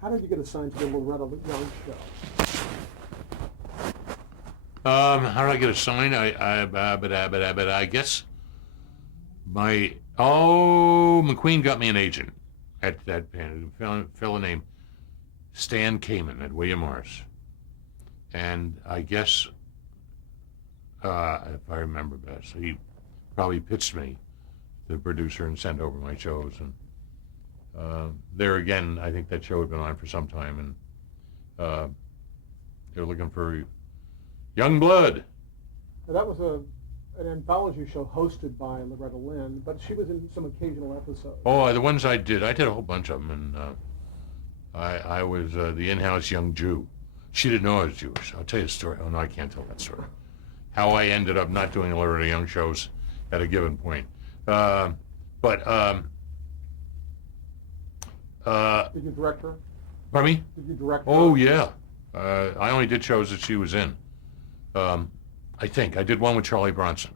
How did you get assigned to the Loretta Young show? How did I get assigned? I guess McQueen got me an agent at that fellow named Stan Kamen at William Morris. And I guess, if I remember best, he probably pitched me to the producer and sent over my shows. And there again, I think that show had been on for some time, and they were looking for young blood. Now, that was an anthology show hosted by Loretta Lynn, but she was in some occasional episodes. Oh, the ones I did a whole bunch of them, and I was the in-house young Jew. She didn't know I was Jewish. I'll tell you a story. Oh, no, I can't tell that story. How I ended up not doing Loretta Young shows at a given point. Did you direct her? Pardon me? Did you direct her? Oh, yeah. I only did shows that she was in. I think. I did one with Charlie Bronson.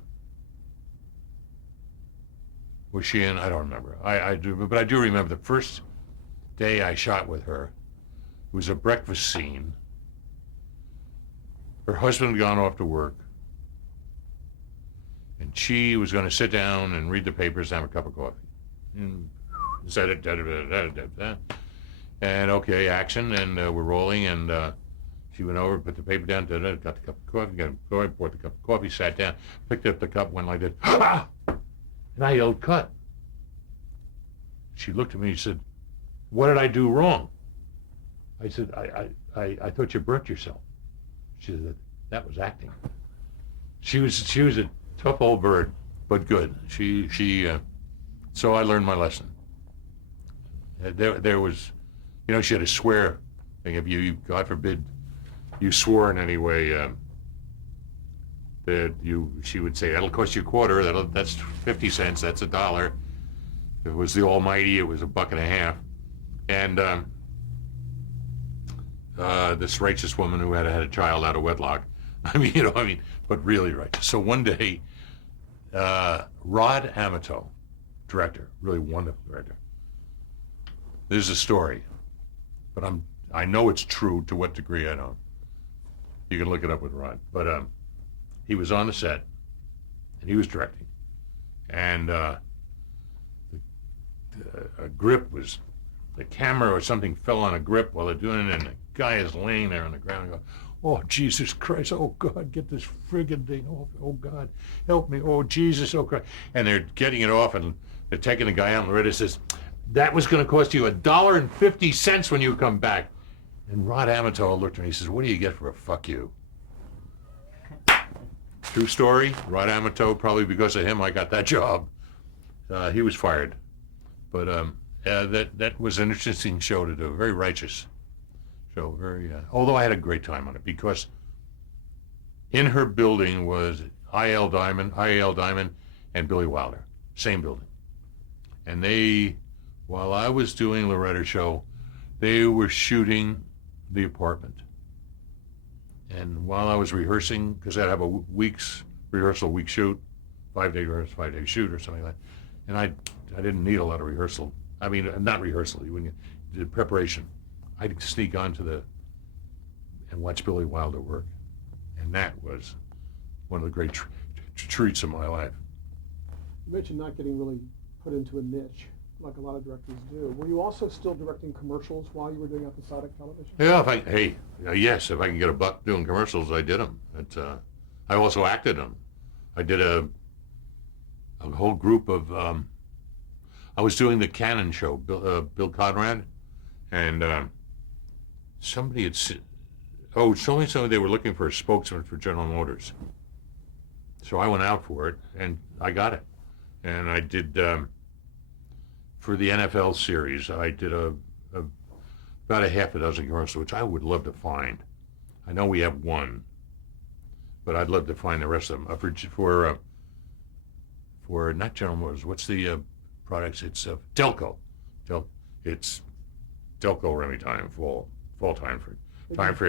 Was she in? I don't remember. I do, but I do remember the first day I shot with her. It was a breakfast scene. Her husband had gone off to work, and she was going to sit down and read the papers and have a cup of coffee. And okay, action, and we're rolling, and she went over, put the paper down, got the cup of coffee, poured the cup of coffee, sat down, picked up the cup, went like this, ah! And I yelled, cut. She looked at me and said, what did I do wrong? I said, I thought you burnt yourself. She said, that was acting. She was a tough old bird, but good. So I learned my lesson. There was, she had a swear thing. If you, God forbid, you swore in any way, she would say, that'll cost you a quarter, that's 50 cents, that's $1. If it was the almighty, it was $1.50. And this righteous woman who had a child out of wedlock, but really righteous. So one day, Rod Amato, director, really wonderful director. This is a story, but I know it's true. To what degree, I don't. You can look it up with Rod. But he was on the set, and he was directing. And a grip was, the camera or something fell on a grip while they're doing it, and the guy is laying there on the ground and going, oh, Jesus Christ, oh, God, get this friggin' thing off. Oh, God, help me. Oh, Jesus, oh, Christ. And they're getting it off, and they're taking the guy out, and Loretta says, that was going to cost you $1.50 when you come back. And Rod Amato looked at me and he says, what do you get for a fuck you? True story. Rod Amato, probably because of him, I got that job. He was fired. But that was an interesting show to do. Very righteous show. Although I had a great time on it, because in her building was I.L. Diamond, and Billy Wilder. Same building. And while I was doing Loretta show, they were shooting the apartment. And while I was rehearsing, because I'd have a week's rehearsal, week shoot, 5-day rehearsal, 5-day shoot or something like that. And I didn't need a lot of rehearsal. I mean, not rehearsal, you wouldn't get preparation. I'd sneak onto and watch Billy Wilder work. And that was one of the great treats of my life. You mentioned not getting really put into a niche, like a lot of directors do. Were you also still directing commercials while you were doing episodic television? Yeah, yes, if I can get a buck doing commercials, I did them. I also acted them. I did a whole group of, I was doing the Cannon show, Bill Conrad, and somebody had told me they were looking for a spokesman for General Motors. So I went out for it, and I got it. And I did, for the NFL series, I did about a half a dozen commercials, which I would love to find. I know we have one, but I'd love to find the rest of them. For not General Motors, what's the products? It's Delco. It's Delco Remy time, fall time for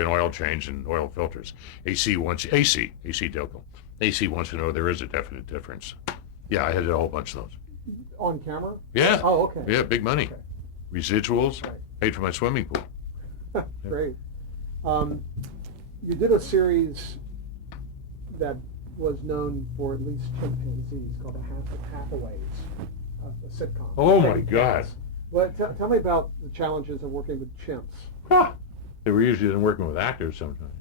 an oil change and oil filters. AC Delco. AC wants to know there is a definite difference. Yeah, I had a whole bunch of those. On camera? Yeah. Oh, okay. Yeah, big money. Okay. Residuals, Right. paid for my swimming pool. Great. You did a series that was known for at least chimpanzees called The Hathaways, a sitcom. Oh my Great God. cast. Well, tell me about the challenges of working with chimps. They were usually working with actors sometimes.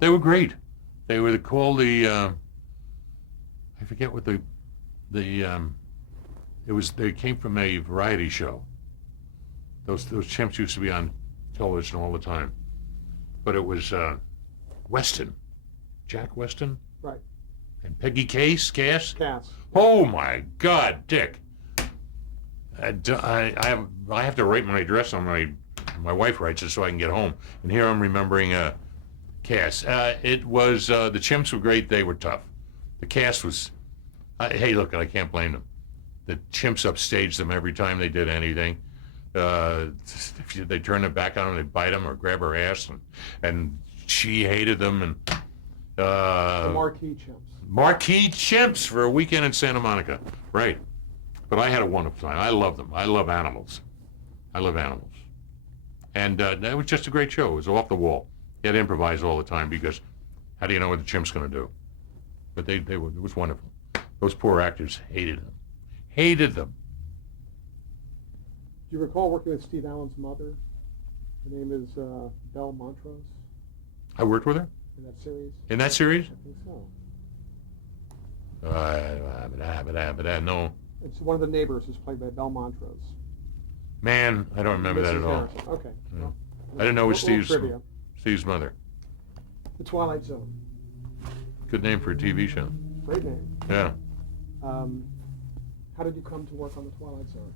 They were great. They were called I forget what they came from a variety show. Those chimps used to be on television all the time. But it was Weston, Jack Weston, Right. and Peggy Cass. Cass. Oh my God, Dick! I have to write my address on my wife writes it so I can get home. And here I'm remembering Cass. It was the chimps were great. They were tough. The cast was. Hey, look, I can't blame them. The chimps upstaged them every time they did anything. If they turn their back on them, they bite them or grab her ass, and she hated them. And The marquee chimps. marquee chimps for a weekend in Santa Monica, right? But I had a wonderful time. I love them. I love animals. And that was just a great show. It was off the wall. You had to improvise all the time because how do you know what the chimp's going to do? But they were. It was wonderful. Those poor actors hated them. Hated them. Do you recall working with Steve Allen's mother? Her name is Belle Montrose I worked with her in that series. in that series. I think so. No, It's one of the neighbors is played by Belle Montrose. man, I don't remember that Mrs. at all. Harrison. Okay. Yeah. Well, I didn't know it was little trivia. Steve's mother. The Twilight Zone. Good name for a TV show. Great name. Yeah. How did you come to work on the Twilight Zone?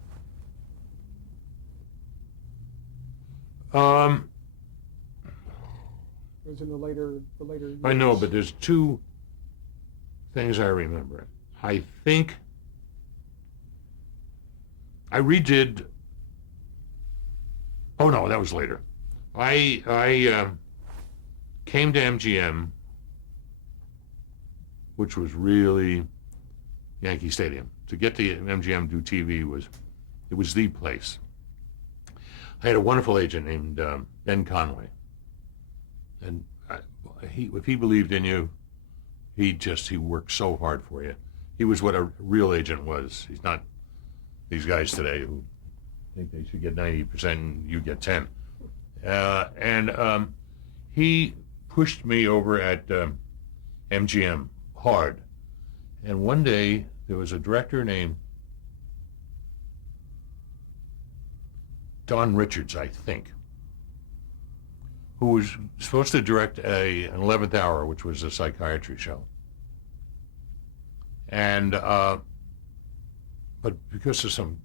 It was in the later years. I know, but there's two things I remember. I think I redid. Oh no, that was later. I came to MGM, which was really Yankee Stadium. To get to MGM do TV was the place. I had a wonderful agent named Ben Conway, and if he believed in you, he worked so hard for you. He was what a real agent was. He's not these guys today who think they should get 90% and you get 10. And he pushed me over at MGM hard. And one day there was a director named Don Richards, I think, who was supposed to direct an 11th Hour, which was a psychiatry show. And but because of some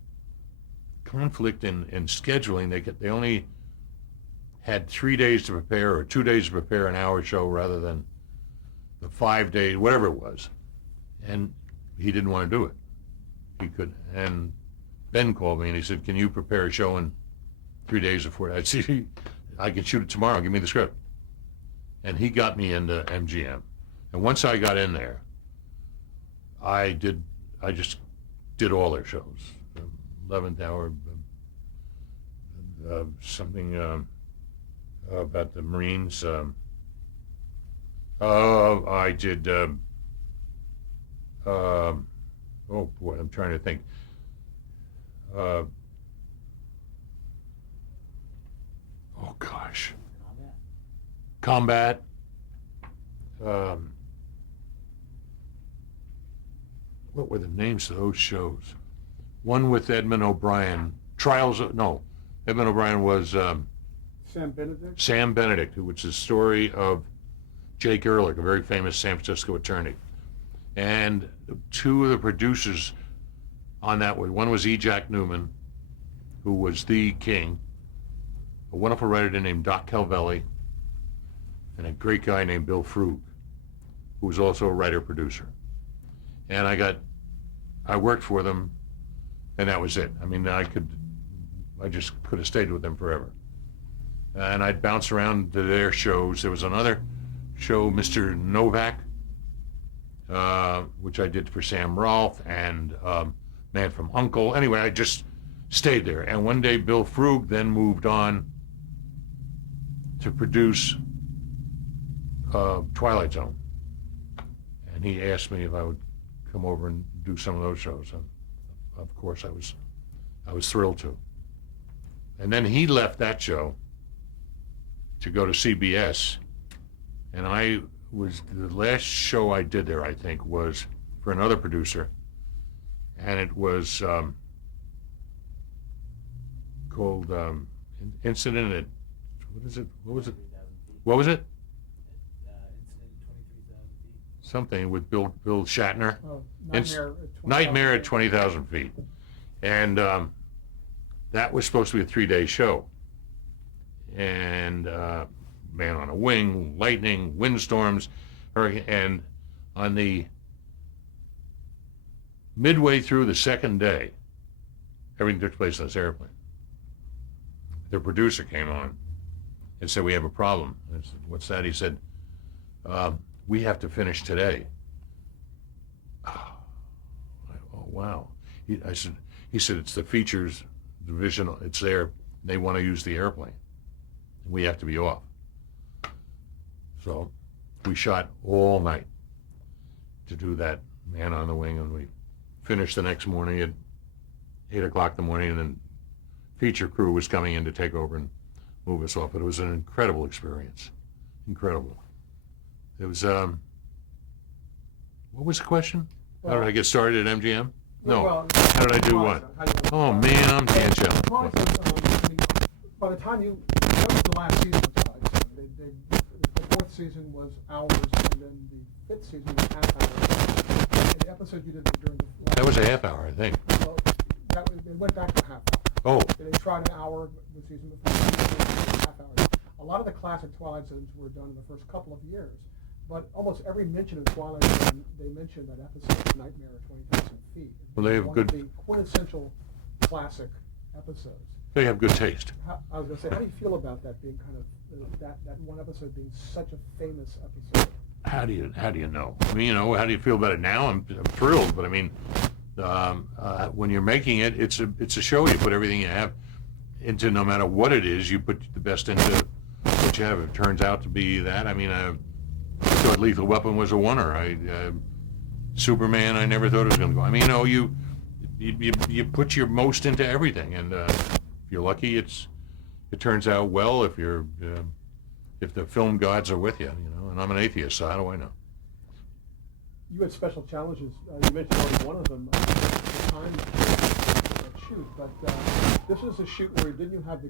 conflict in scheduling, they only had 3 days to prepare or 2 days to prepare an hour show rather than the 5 days, whatever it was. And he didn't want to do it. He could. And Ben called me and he said, "Can you prepare a show in 3 days or 4 days?" I said, "I can shoot it tomorrow. Give me the script." And he got me into MGM. And once I got in there, I just did all their shows. 11th Hour, something about the Marines. I did, oh boy, I'm trying to think. Oh gosh. Combat. What were the names of those shows? One with Edmund O'Brien. Edmund O'Brien was Sam Benedict? Sam Benedict, who was the story of Jake Ehrlich, a very famous San Francisco attorney. And two of the producers on that one was E. Jack Newman, who was the king, a wonderful writer named Doc Calvelli, and a great guy named Bill Frug, who was also a writer-producer. And I worked for them, and that was it. I mean, I just could have stayed with them forever. And I'd bounce around to their shows. There was another show, Mr. Novak, which I did for Sam Rolfe, and Man from U.N.C.L.E. Anyway, I just stayed there. And one day Bill Frug then moved on to produce Twilight Zone, and he asked me if I would come over and do some of those shows, and of course I was thrilled to. And then he left that show to go to CBS, and the last show I did there, I think, was for another producer, and it was called Incident at, what was it? What was it? Incident 23,000 feet. Something with Bill Shatner. Oh, Nightmare at 20,000 feet. And that was supposed to be a 3-day show. And man on a wing, lightning, windstorms, hurricane, and on the midway through the second day, everything took place on this airplane. The producer came on and said, "We have a problem." I said, "What's that?" He said, "We have to finish today." Oh, wow. He said, "It's the features division, it's there, they want to use the airplane. We have to be off." So we shot all night to do that Man on the Wing, and we finished the next morning at 8 o'clock in the morning, and then feature crew was coming in to take over and move us off. But it was an incredible experience. Incredible. It was, what was the question? How did I get started at MGM? No. Well, how did I do what? Oh, man, I'm Dan Shell. By the time that was the last season of Twilight Zone. The fourth season was hours, and then the fifth season was half hours. And the episode you did during the last That was a half hour, I think. Well, it went back to half hour. Oh. They tried an hour the season before, half hour. A lot of the classic Twilight Zones were done in the first couple of years, but almost every mention of Twilight Zone, they mentioned that episode, Nightmare at 20,000 feet. Well, they have one good. of the quintessential classic episodes. They have good taste. I was going to say, how do you feel about that being kind of that one episode being such a famous episode? How do you know? I mean, how do you feel about it now? I'm thrilled, but I mean, when you're making it, it's a show. You put everything you have into, no matter what it is. You put the best into what you have. If it turns out to be that, I mean, I thought Lethal Weapon was a winner. Superman, I never thought it was going to go. I mean, you put your most into everything, and if you're lucky, it turns out well. If the film gods are with you, and I'm an atheist, so how do I know? You had special challenges. You mentioned only one of them, the time shoot, but this is a shoot where didn't you have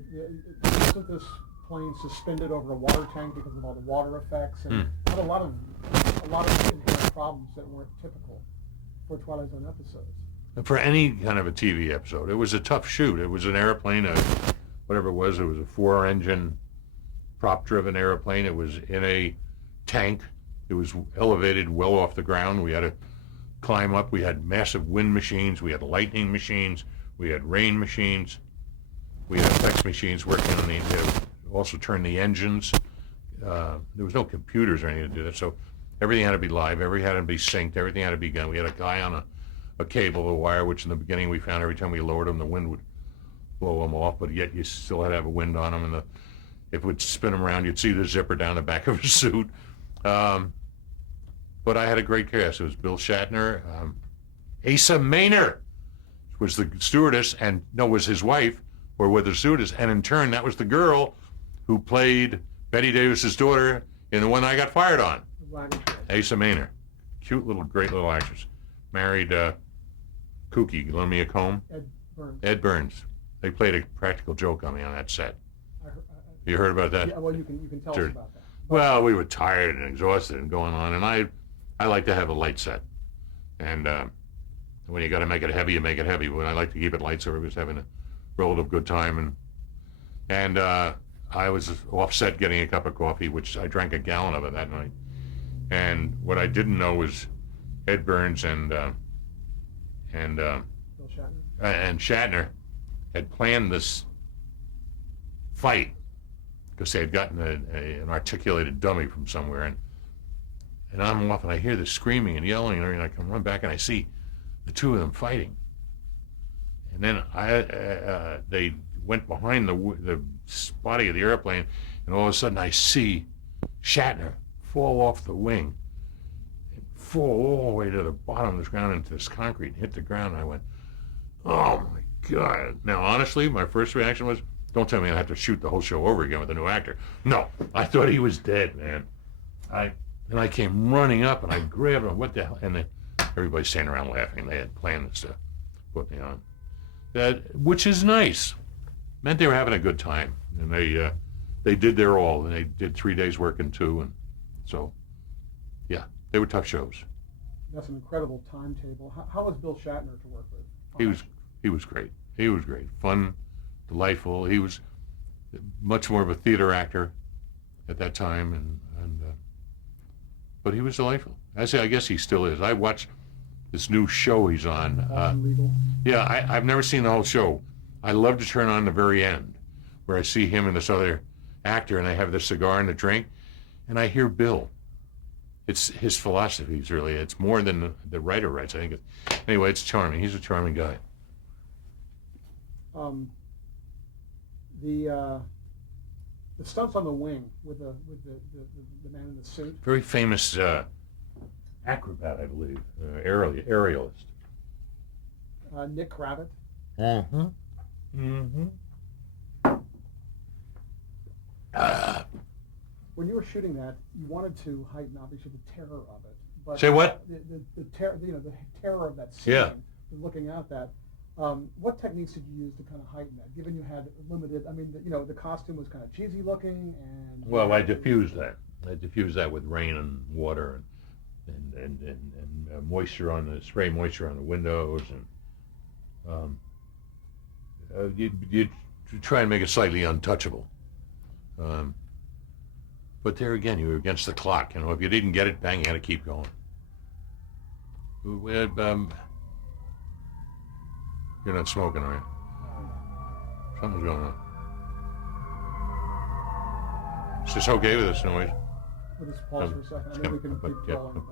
wasn't this plane suspended over a water tank because of all the water effects, and had a lot of inherent problems that weren't typical for Twilight Zone episodes. For any kind of a TV episode, it was a tough shoot. It was an airplane, whatever it was a 4-engine prop-driven airplane. It was in a tank. It was elevated well off the ground. We had to climb up. We had massive wind machines. We had lightning machines. We had rain machines. We had effects machines working on also turn the engines. There was no computers or anything to do that, so everything had to be live. Everything had to be synced. Everything had to be done. We had a guy on a cable, a wire, which in the beginning we found every time we lowered them, the wind would blow them off, but yet you still had to have a wind on them, and if it would spin them around, you'd see the zipper down the back of his suit. But I had a great cast. It was Bill Shatner, Asa Maynor was the stewardess, and was his wife, or with the stewardess, and in turn that was the girl who played Betty Davis's daughter in the one I got fired on. Asa Maynor, great little actress, married kooky, loan me a comb. Ed Burns. They played a practical joke on me on that set. You heard about that? Yeah, well, you can tell us about that. Well, we were tired and exhausted and going on, and I like to have a light set. And when you got to make it heavy, you make it heavy. But I like to keep it light so everybody's having a relative good time. And I was offset getting a cup of coffee, which I drank a gallon of it that night. And what I didn't know was Ed Burns and Shatner had planned this fight because they had gotten an articulated dummy from somewhere, and I'm off, and I hear the screaming and yelling, and I can run back and I see the two of them fighting, and then they went behind the body of the airplane, and all of a sudden I see Shatner fall off the wing, and fall all the way to the bottom of the ground into this concrete, and hit the ground. And I went, oh my God. Now, honestly, my first reaction was, don't tell me I have to shoot the whole show over again with a new actor. No, I thought he was dead, man. And I came running up, and I grabbed him. What the hell? And everybody's standing around laughing. They had planned to put me on. Which is nice. Meant they were having a good time. And they did their all. And they did 3 days working too. And so, yeah, they were tough shows. That's an incredible timetable. How was Bill Shatner to work with? He was great. He was great. Fun, delightful. He was much more of a theater actor at that time, but he was delightful. I guess he still is. I watched this new show he's on. Legal. Yeah, I've never seen the whole show. I love to turn on the very end, where I see him and this other actor, and they have the cigar and the drink, and I hear Bill. It's his philosophies, really. It's more than the writer writes, I think. Anyway, it's charming. He's a charming guy. The stunts on the wing with the man in the suit. Very famous acrobat, I believe, aerialist. Nick Kravitz. Mm-hmm. Mm-hmm. When you were shooting that, you wanted to heighten obviously the terror of it. But Say what? The terror, the terror of that scene. Yeah. Looking at that. What techniques did you use to kind of heighten that? Given you had limited, the costume was kind of cheesy looking, and Well, I diffused that. I diffused that with rain and water and moisture spray moisture on the windows, and you try and make it slightly untouchable. But there again, you were against the clock. If you didn't get it, bang, you had to keep going. We had, you're not smoking, are you? Something's going on. Is this okay with this noise? We'll just pause for a second. I think we can keep going.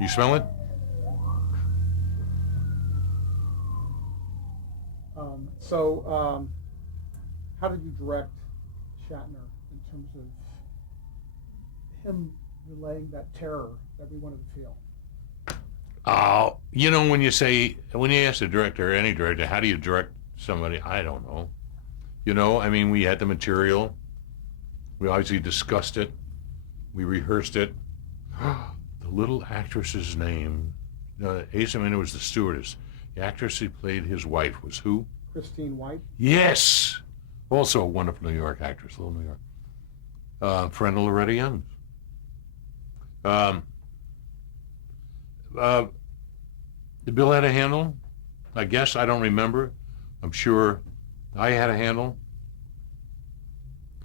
You smell it? How did you direct Shatner in terms of him relaying that terror that we wanted to feel? When you ask the director, any director, how do you direct somebody? I don't know. We had the material. We obviously discussed it. We rehearsed it. The little actress's name, Asa Minna was the stewardess. The actress who played his wife was who? Christine White. Yes! Also a wonderful New York actress, Little New York. Friend of Loretta Young's. The Bill had a handle, I guess. I don't remember. I'm sure I had a handle.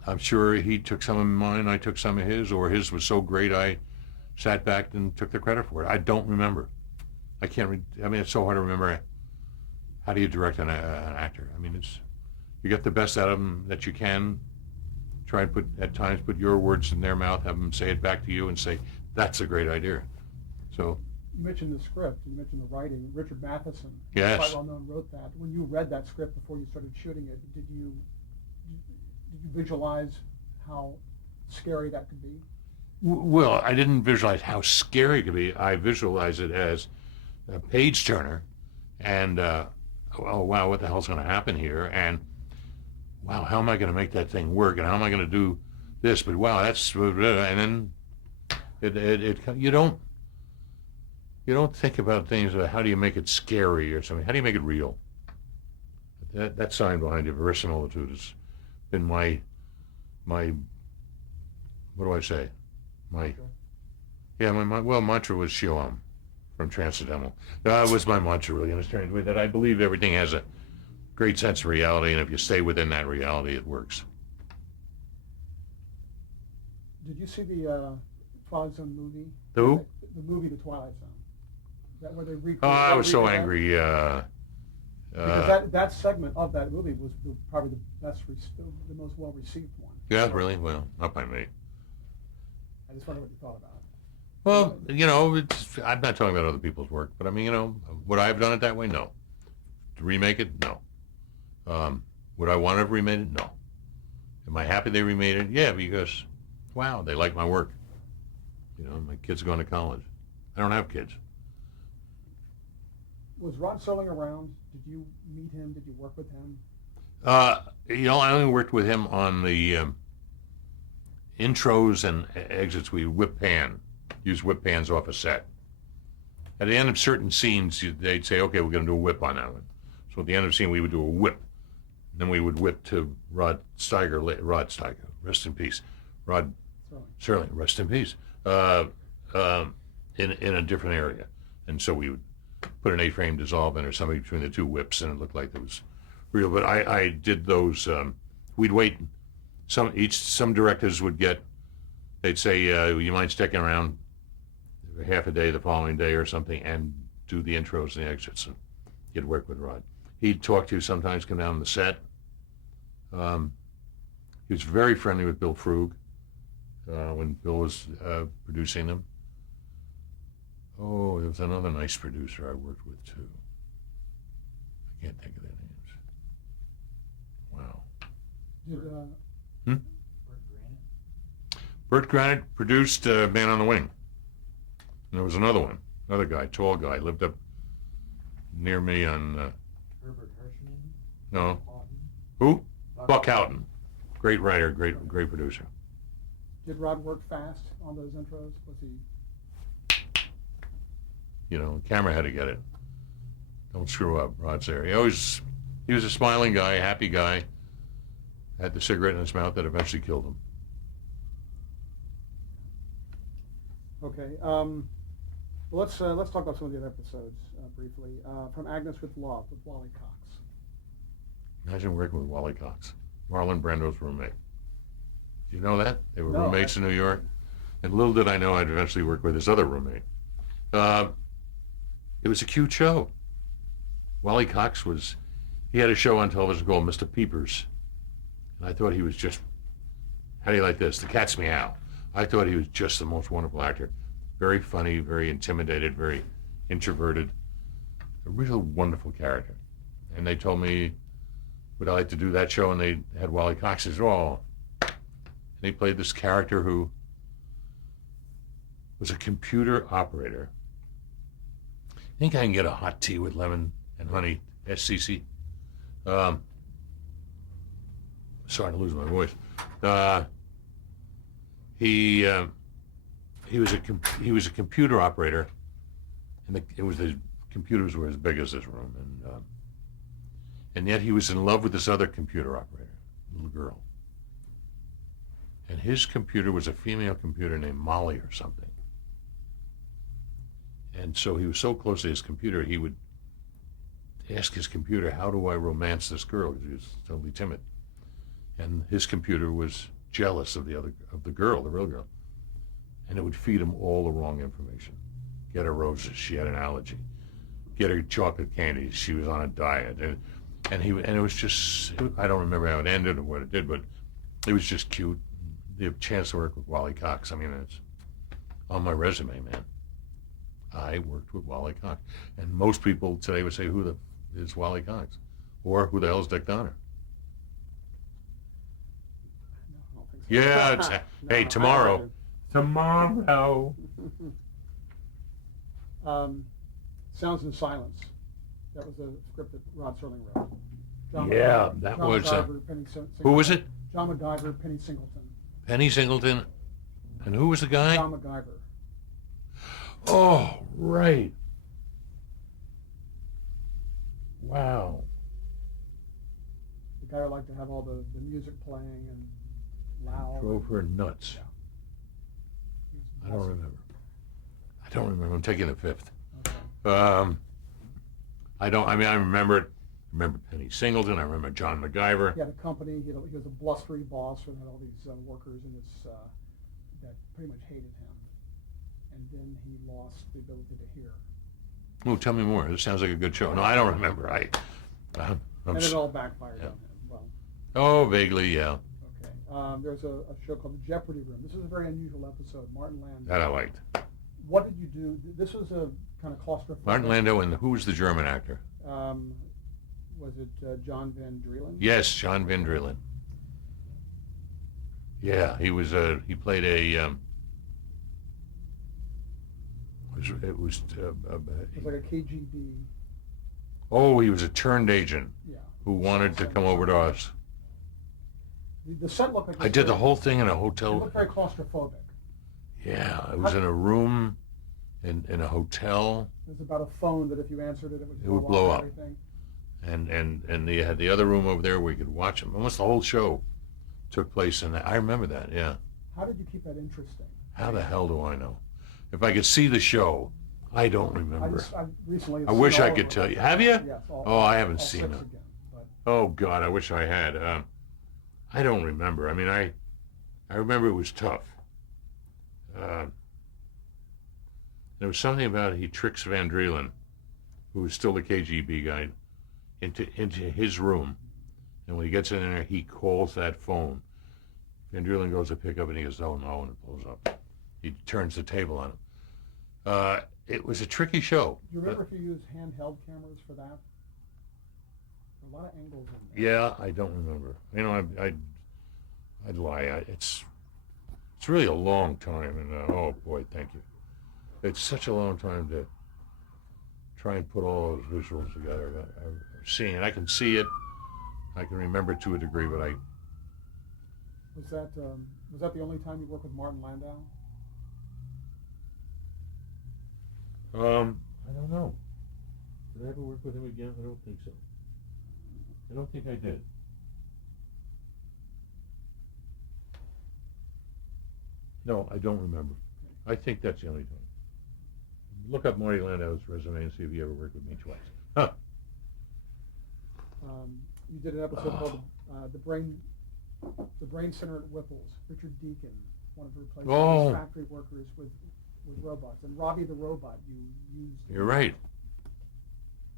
I'm sure he took some of mine, I took some of his, or his was so great I sat back and took the credit for it. I don't remember. It's so hard to remember. How do you direct an actor? You get the best out of them that you can. Try and put your words in their mouth, have them say it back to you and say, that's a great idea. So. You mentioned the script, you mentioned the writing. Richard Matheson, yes, quite well known, wrote that. When you read that script before you started shooting it, did you visualize how scary that could be? Well, I didn't visualize how scary it could be. I visualized it as a page turner, and oh wow, what the hell's going to happen here? And wow, how am I going to make that thing work? And how am I going to do this? But wow, that's, and then you don't think about things about how do you make it scary or something. How do you make it real? That sign behind you, verisimilitude, has been my what do I say? My mantra was Shiom from Transcendental. That was my mantra, really, in a strange way, that I believe everything has a great sense of reality, and if you stay within that reality, it works. Did you see the Twilight Zone movie? The who? The movie, The Twilight Zone. Is that where they recreated? Oh, I was so angry. Because that segment of that movie was probably the most well-received one. Yeah, really? Well, not by me. I just wonder what you thought about it. Well, I'm not talking about other people's work, but I mean, would I have done it that way? No. To remake it? No. Would I want to have remade it? No. Am I happy they remade it? Yeah, because, wow, they like my work. My kids are going to college. I don't have kids. Was Rod Serling around? Did you meet him? Did you work with him? I only worked with him on the intros and exits. We use whip pans off a set. At the end of certain scenes, they'd say, okay, we're going to do a whip on that one. So at the end of the scene, we would do a whip. Then we would whip to Rod Steiger, rest in peace. Rod Serling, rest in peace, in a different area. And so we would put an A-frame dissolve in or something between the two whips, and it looked like it was real. But I did those. We'd wait. Some directors would get. They'd say, "You mind sticking around half a day the following day or something, and do the intros and the exits, and you'd work with Rod." He'd talk to you sometimes, come down on the set. He was very friendly with Bill Frug when Bill was producing them. Oh, there was another nice producer I worked with too. I can't think of their names. Wow. Did, Burt Granite? Burt Granite produced Man on the Wing. And there was another guy, tall guy, lived up near me on, Herbert Hirschman? no, Houghton? who? Buck Houghton. Great writer, great producer. did Rod work fast on those intros? Was he? Camera had to get it. Don't screw up, Rod's there. He was a smiling guy, happy guy. Had the cigarette in his mouth that eventually killed him. Okay. Well, let's talk about some of the other episodes briefly. From Agnes with Love with Wally Cox. Imagine working with Wally Cox, Marlon Brando's roommate. Do you know that? They were No, roommates in New York. And little did I know I'd eventually work with his other roommate. It was a cute show. Wally Cox he had a show on television called Mr. Peepers. And I thought he was just, how do you like this? The Cat's Meow. I thought he was just the most wonderful actor. Very funny, very intimidated, very introverted. A real wonderful character. And they told me, would I like to do that show? And they had Wally Cox as well. And he played this character who was a computer operator. I think I can get a hot tea with lemon and honey, SCC. Starting to lose my voice. He was a computer operator, and the computers were as big as this room, and yet he was in love with this other computer operator, little girl. And his computer was a female computer named Molly or something. And so he was so close to his computer, he would ask his computer, how do I romance this girl? Because he was totally timid. And his computer was jealous of the girl, the real girl. And it would feed him all the wrong information. Get her roses, she had an allergy. Get her chocolate candies, she was on a diet. And it was just, I don't remember how it ended or what it did, but it was just cute. The chance to work with Wally Cox, I mean, it's on my resume, man. I worked with Wally Cox. And most people today would say, who the is Wally Cox? Or who the hell is Dick Donner? No, I don't think so. Yeah, it's, No, hey, I tomorrow. haven't. Tomorrow. Sounds in Silence. That was a script that Rod Serling wrote. John Yeah, MacGyver, that John was, MacGyver, Penny Singleton. Who was it? John MacGyver, Penny Singleton. Penny Singleton. And who was the guy? John MacGyver. Oh, right. Wow. The guy who liked to have all the music playing and loud. Drove her nuts. Yeah. I don't remember. I'm taking the fifth. Okay. I remember it. I remember Penny Singleton. I remember John MacGyver. He had a company. He was a blustery boss and had all these workers in this that pretty much hated him. And then he lost the ability to hear. Oh, tell me more. This sounds like a good show. No, I don't remember. I'm And it all backfired on him. Well, Oh, vaguely, yeah. okay. There's a show called The Jeopardy Room. This is a very unusual episode. Martin Landau. That I liked. What did you do? This was a kind of claustrophobic. Martin Landau, and who was the German actor? Was it John Van Drelen? Yes, John Van Drelen. Yeah, he was. He played a. It was. It was like a KGB. Oh, he was a turned agent Yeah. who wanted to come over to us. The set looked like. I did the whole thing in a It hotel. looked very claustrophobic. Yeah, it was in a room, in a hotel, It was about a phone that if you answered it, It would blow up. Everything. and they had the other room over there where you could watch them. Almost the whole show took place in that. I remember that. Yeah. How did you keep that interesting? How the hell do I know? If I could see the show, I don't remember. I recently. I wish seen I all could of tell it. you. Have you? Yes. Oh, I haven't all seen six it. again, but Oh God, I wish I had. I don't remember. I mean, I remember it was tough. There was something about he tricks Van Drelen, who was still the KGB guy, into his room, and when he gets in there, he calls that phone. Van Drelen goes to pick up, and he goes, "Oh no," and it blows up. He turns the table on him. It was a tricky show. do you remember if you used handheld cameras for that? A lot of angles in there. Yeah, I don't remember. You know, I'd lie. It's really a long time, and oh boy, thank you. It's such a long time to try and put all those visuals together. I'm seeing it. I can see it. I can remember it to a degree, but Was that the only time you worked with Martin Landau? I don't know. Did I ever work with him again? I don't think so. I don't think I did. No, I don't remember. I think that's the only time. Look up Marty Landau's resume and see if he ever worked with me twice. Huh. You did an episode called the Brain Center at Whipple's. Richard Deacon wanted to replace all Oh. these factory workers with robots, and Robbie the robot you used. You're right.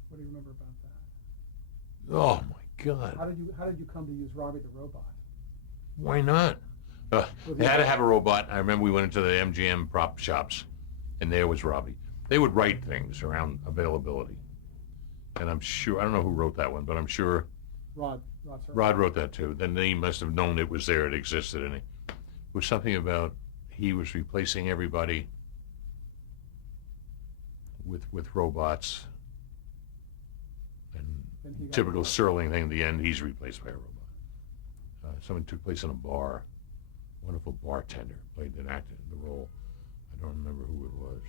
What do you remember about that? Oh my God. How did you come to use Robbie the robot? Why not? They had to have a robot. I remember we went into the MGM prop shops, and there was Robbie. They would write things around availability. And I'm sure, I don't know who wrote that one, but I'm sure Rod Serling. Rod wrote that too. Then he must have known it was there, it existed, and it was something about he was replacing everybody with robots. Then he And got typical the- Serling thing, in the end, he's replaced by a robot. Something took place in a bar. Wonderful bartender played an actor in the role. I don't remember who it was.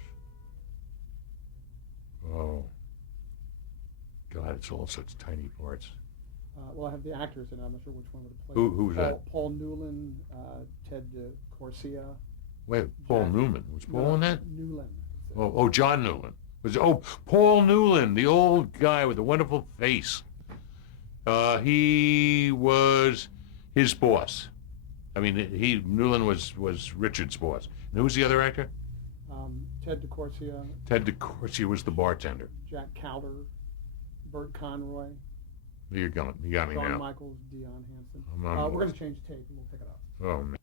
Oh, God, it's all such tiny parts. Well, I have the actors, and I'm not sure which one would have played. Who was that? Paul Newland, Ted Corsia. Wait, Paul Jack- Newman. Was Paul in that? Newland. Oh, John Newland. Paul Newland, the old guy with the wonderful face. He was his boss. I mean, Newland was Richard's boss. And who was the other actor? Ted DeCorsia, Ted DeCorsia was the bartender. Jack Calder, Bert Conroy, You got me Shawn now. Michaels, Dion Hansen. I'm on We're board. going to change tape and we'll pick it up. Oh man.